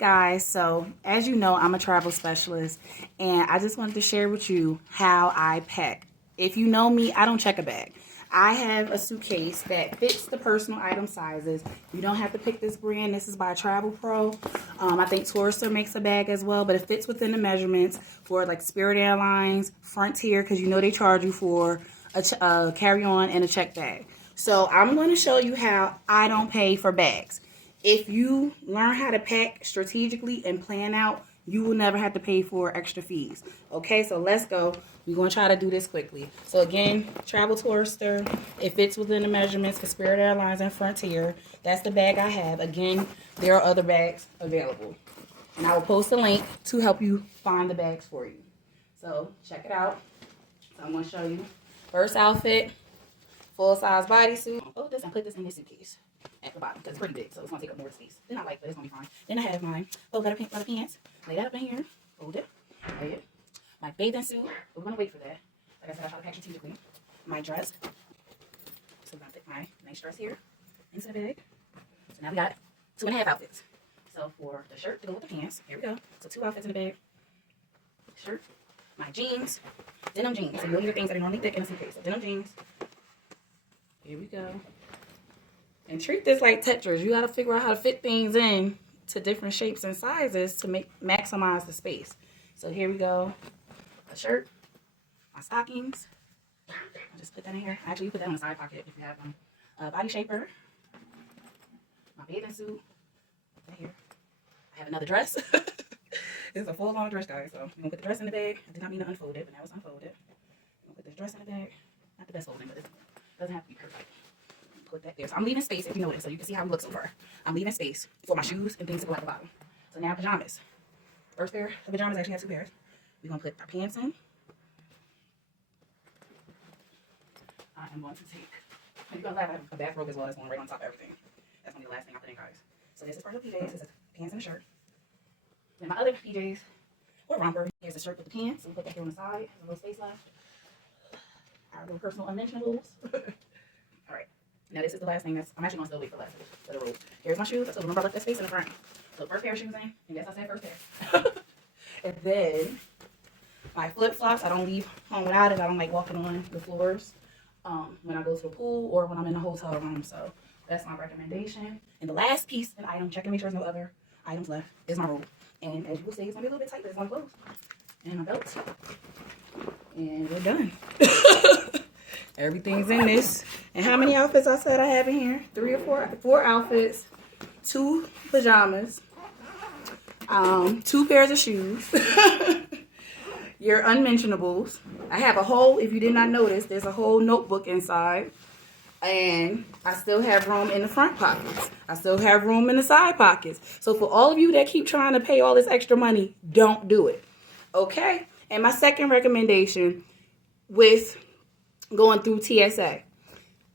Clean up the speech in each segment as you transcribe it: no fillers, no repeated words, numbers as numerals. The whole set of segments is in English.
guys, so as you know, I'm a travel specialist, and I just wanted to share with you how I pack. If you know me, I don't check a bag. I have a suitcase that fits the personal item sizes. You don't have to pick this brand. This is by Travel Pro. I think Tourister makes a bag as well, but it fits within the measurements for like Spirit Airlines, Frontier, because you know they charge you for a carry-on and a check bag. So I'm going to show you how I don't pay for bags. If you learn how to pack strategically and plan out, you will never have to pay for extra fees. Okay, so let's go. We're going to try to do this quickly. So again, Travel Tourister. It fits within the measurements for Spirit Airlines and Frontier. That's the bag I have. Again, there are other bags available. And I will post a link to help you find the bags for you. So check it out. So I'm going to show you. First outfit, full-size bodysuit. Oh, this, and put this in this suitcase at the bottom because it's pretty big, so it's going to take up more space. Then I like, but it's going to be fine. Then I have my leather pants. Lay that up in here. Hold it. Lay it. My bathing suit. We're going to wait for that. Like I said, I try to pack strategically. My dress. So I'm going to take my nice dress here into the bag. So now we got 2.5 outfits. So for the shirt to go with the pants, here we go. So 2 outfits in the bag. Shirt. My jeans. Denim jeans. So those are the things that are normally thick in a suitcase. So denim jeans. Here we go. And treat this like Tetris. You got to figure out how to fit things in to different shapes and sizes to maximize the space. So here we go. A shirt. My stockings. I'll just put that in here. Actually, you put that in the side pocket if you have one. Body shaper. My bathing suit. Right here. I have another dress. This is a full-on dress, guys. So I'm going to put the dress in the bag. I did not mean to unfold it, but now it's unfolded. I'm going to put this dress in the bag. Not the best folding, but it doesn't have to be perfect. Put that there. So I'm leaving space, if you notice, so you can see how we look so far. I'm leaving space for my shoes and things to go at the bottom. So now pajamas. First pair of pajamas, actually have 2 pairs. We're going to put our pants in. I am going to take, you're going to have a bathrobe as well. That's going right on top of everything. That's going to be the last thing I put in, guys. So this is for the PJs. This is pants and a shirt. Then my other PJs, or romper. Here's the shirt with the pants. We'll put that here on the side. There's a little space left. Our little personal unmentionables. All right. Now this is the last thing I'm actually going to still wait for last for the robe. Here's my shoes. So remember I left that space in the front. So first pair of shoes in. And yes, I said first pair. And then my flip-flops. I don't leave home without it. I don't like walking on the floors when I go to the pool or when I'm in a hotel room. So that's my recommendation. And the last piece and item, check and make sure there's no other items left, is my robe. And as you will see, it's going to be a little bit tight, but it's going to close. And my belt. And we're done. Everything's in this. And how many outfits I said I have in here? 3 or 4? 4 outfits. 2 pajamas. 2 pairs of shoes. Your unmentionables. I have a whole, if you did not notice, there's a whole notebook inside. And I still have room in the front pockets. I still have room in the side pockets. So for all of you that keep trying to pay all this extra money, don't do it. Okay? And my second recommendation with going through TSA.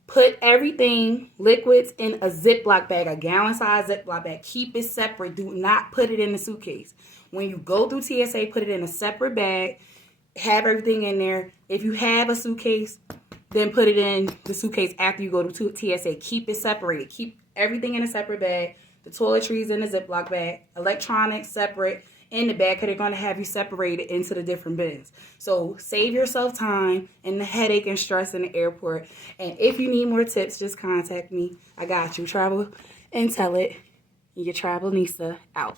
Put everything, liquids, in a Ziploc bag, a gallon-size Ziploc bag. Keep it separate. Do not put it in the suitcase. When you go through TSA, put it in a separate bag. Have everything in there. If you have a suitcase, then put it in the suitcase after you go to TSA. Keep it separated. Keep everything in a separate bag. The toiletries in a Ziploc bag. Electronics separate in the bag because they're going to have you separated into the different bins. So save yourself time and the headache and stress in the airport. And if you need more tips, just contact me. I got you. Travel and tell it. Your Travelnista out.